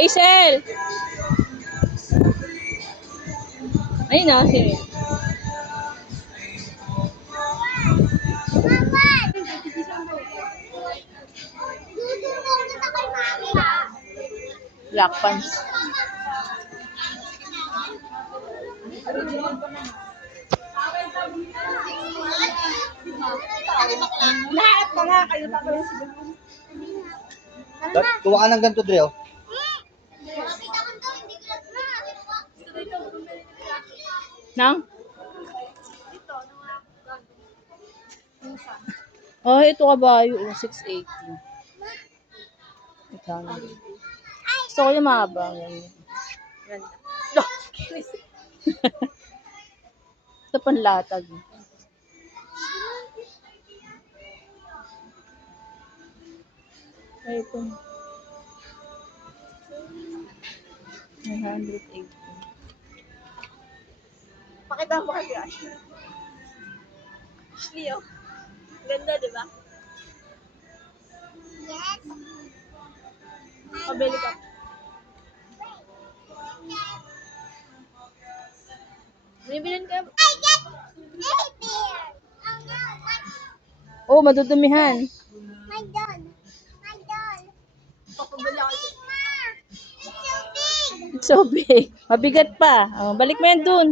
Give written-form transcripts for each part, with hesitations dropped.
Jaisel! Ay, na, sige. Black pants. Lahat pa nga kayo pa kayo. Tuwa ka ng ganito, Dre, oh. Nang? Oh, ito kabayo. 680. Ito. Gusto ko yung mahaba. Ganda. Ito panlatag. Ay, ito. 180. Pakita mo kay Ashley. Ashley, oh. Ganda, di ba? Yes. Pabili ka. Binibilin ka. Oh, madudumihan. My doll. My doll. Papabili ako. It's so big. So big. Mabigat pa. Oh, balik mo yan dun.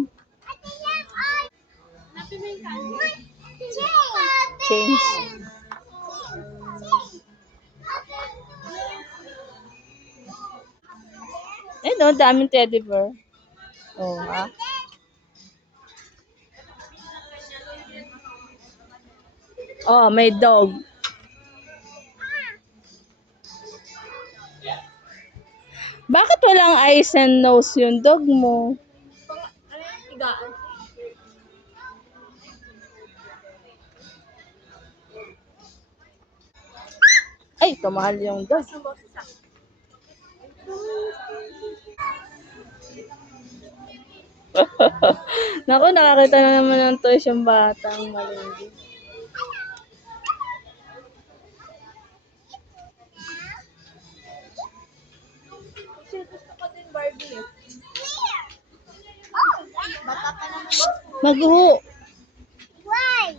Change. Eh, no, daming teddy bear. Oh, ha? Oh, may dog. Bakit walang eyes and nose yung dog mo? Ano yung higaan? Ay, tumahal yung dog. Ang boses ah. Naku, nakakita na naman ng toys yung batang malindi. Kasi gusto ko din Barbie eh. Bata pa naman. Maghu. Why?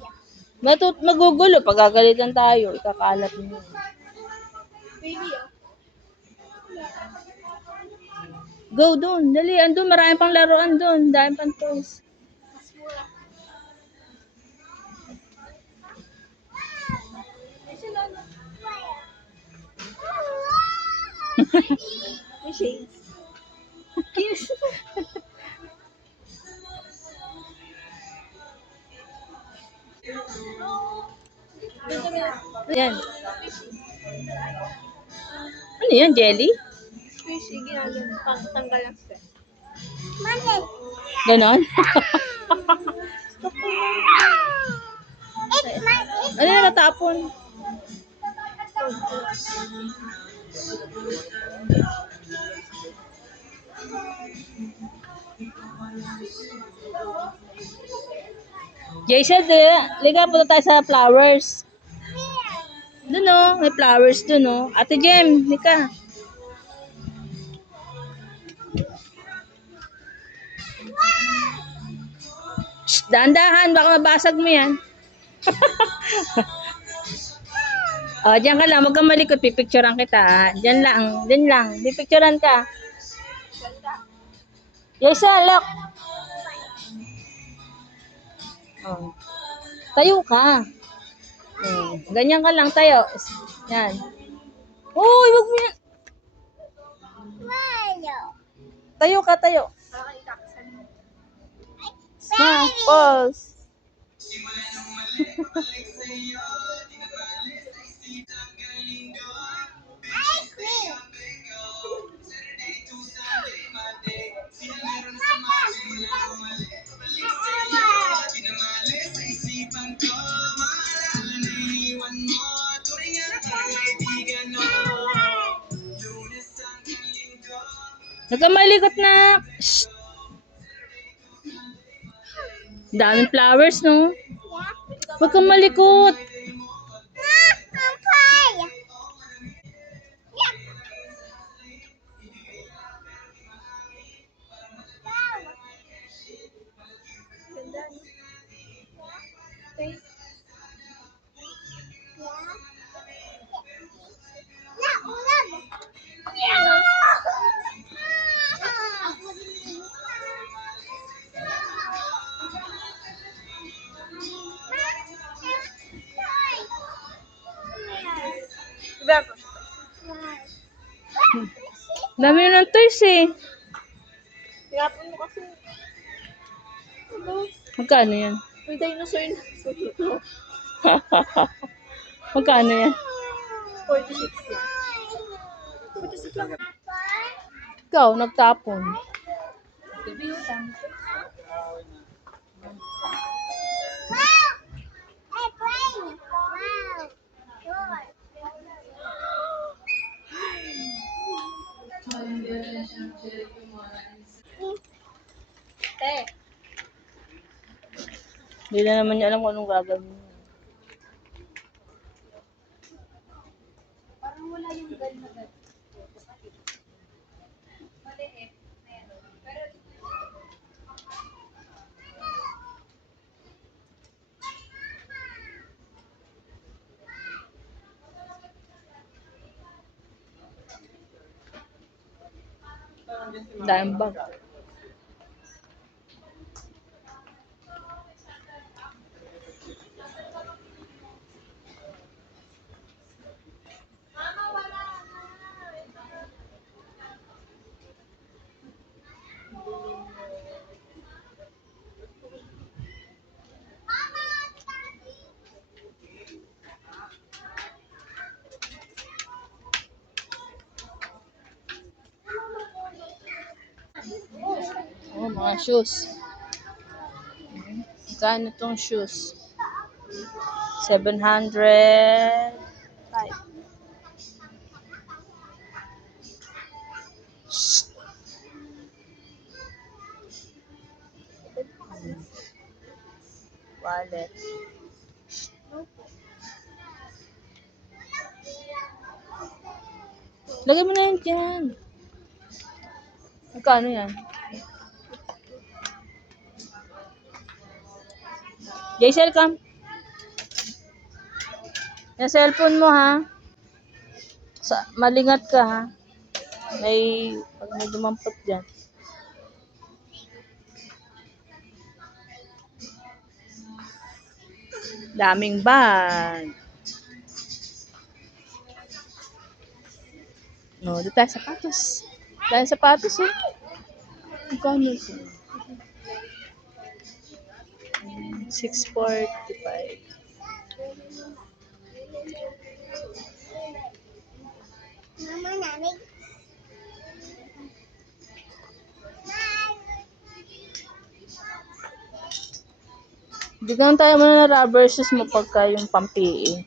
Magugulo. Pagagalitan tayo, ikakalat mo. Baby oh. Go doon. Dali, andun. Marami pang laruan doon. Dami pang toys. Mas mura. Ay, sila na. May shades. Kiss. Ayan. Ano yan, jelly? Squishy, ginagano. Tanggal ang stress. Mami. Ganon? It's my Ano na natapon? Jason, liga punta tayo sa flowers. Doon oh, may flowers doon oh. Ate Jem, lika. Shh, dahan-dahan, baka mabasag mo yan. Oh, diyan ka lang, wag kang malikot, pipicturean kita. Ha? Diyan lang, pipicturean ka. Jason, look. Oh. Tayo ka. Ganyan ka lang, tayo. Yan. Uy, wag mo yan. Mario. Tayo ka, tayo. Parang ikakasan mo. Smile, pause. Ice cream. Huwag kang malikot na. Shh. Daming flowers, no? Huwag kang malikot. I'm pie. Iba po. Dami yun ng toys eh. Tinapon mo kasi. Magkano yan? May dinosaur na. Magkano yan? 46 lang. 46 lang. Ikaw, nagtapon. Wow! Hey, plane! Wow! Good. Te. Hindi na naman niya alam kung anong gagawin niya. Dahil bag. Oh, mga shoes. Magkano tong shoes? 700. Wallet. Lagay mo na yan dyan. Magkano yan? Jaisel, come. Yung cellphone mo, ha? Malingat ka, ha? Pag may dumampot dyan. Daming bag. No, dito tayo sapatos. Dahil sapatos, eh. Magkano ito? 645. Mama, nanay. Bigyan tayo muna ng rubber shoes mo pagka yung pampi.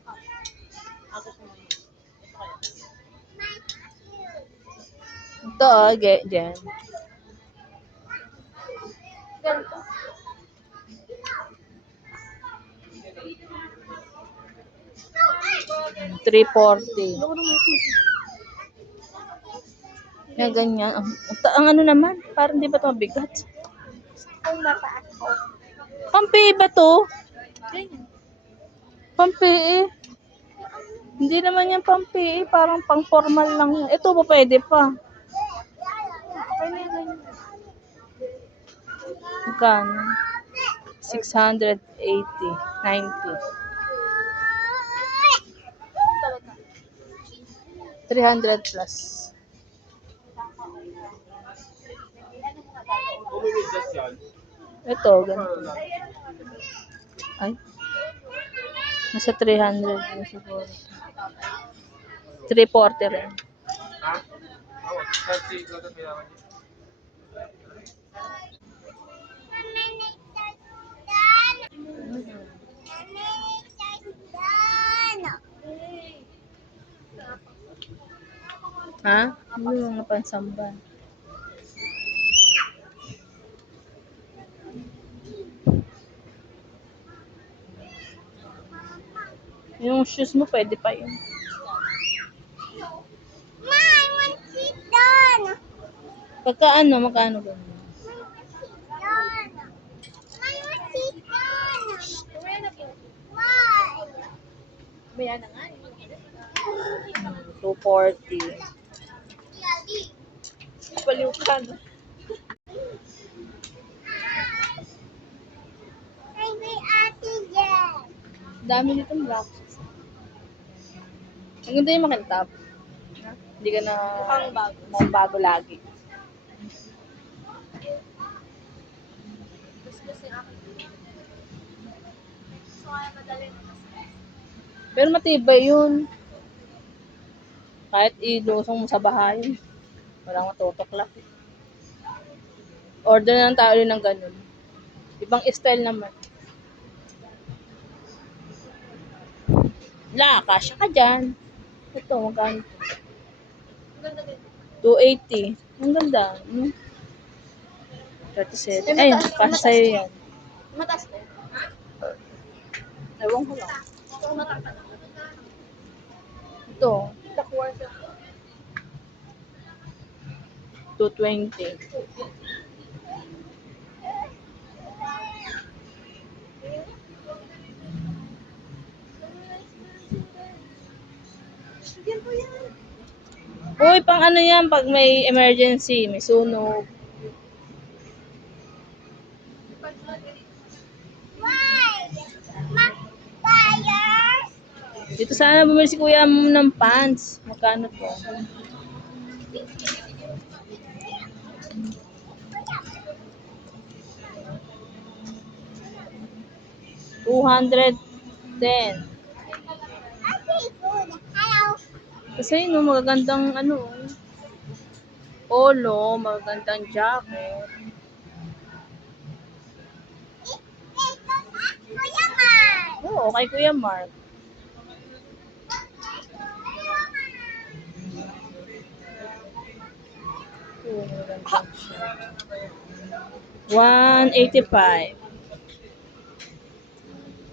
Ito, dyan. Ganito. 340. Kaya ganyan. Ang ano naman, parang di ba ito mabigat? Ang mataas ko. Pampi ba to? Ganyan. Pampi eh. Hindi naman yan pampi eh. Parang pang formal lang yan. Ito ba pwede pa? Okay na yun. Magkano? 680. 90. 300 plus. Ito, ganito. Ay. Nasa 300 na siguro. 340 rin. Ha? Ano yung mga pansamba? Yung shoes mo, pwede pa yun. Ma, I want to sit down. Pagka ano, magkano ba? I want to sit down. Why? Maya na nga. 240. Baliw ka, no? Dami nitong black. Ang ganda yung makintab. Hindi ka na Mukhang bago. mukhang bago lagi. Tapos kasi akin. So, kaya madali na kasi. Pero matibay yun. Kahit ilusong mo sa bahay, walang matutuklap. Order na lang tayo ulit ng ganun. Ibang style naman. La, kasya ka dyan. Ito, magkano? Ang ganda din. 280. Ang ganda. 37. Ay, kasya sa'yo yan. Mataas na yun. Ewan ko lang. Ito matangkad. Ito, Duckworth. 220. Bigyan ko yan. Uy, pang ano yan pag may emergency, may sunog. Why? Fires? Dito sana bumili si kuya mo ng pants. Magkano to? $210. Okay, food. Hello. Kasi no, magagandang ano, polo, magagandang jacket. Ito na, Kuya Mar. Oo, kay Kuya Mark. Oo, magagandang siya. 185.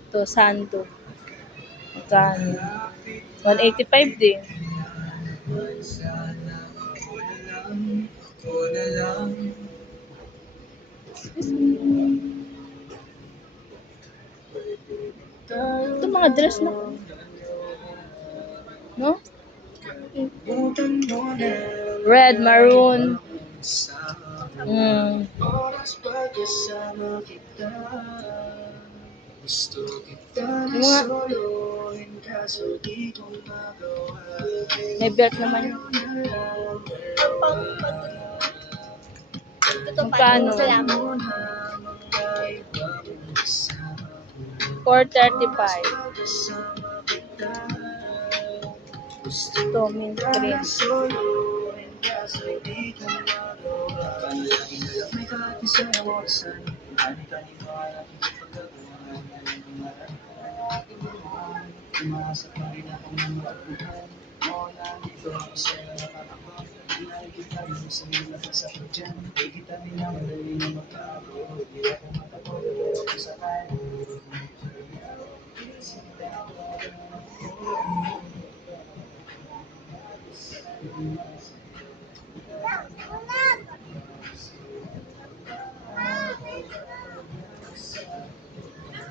Ito, Santo. Magkano? 185 din. Ito mga dress na. No? Red, maroon. Yung mga may belt naman yun. Ito Magkano? Salamat. 435. Ito, mint green.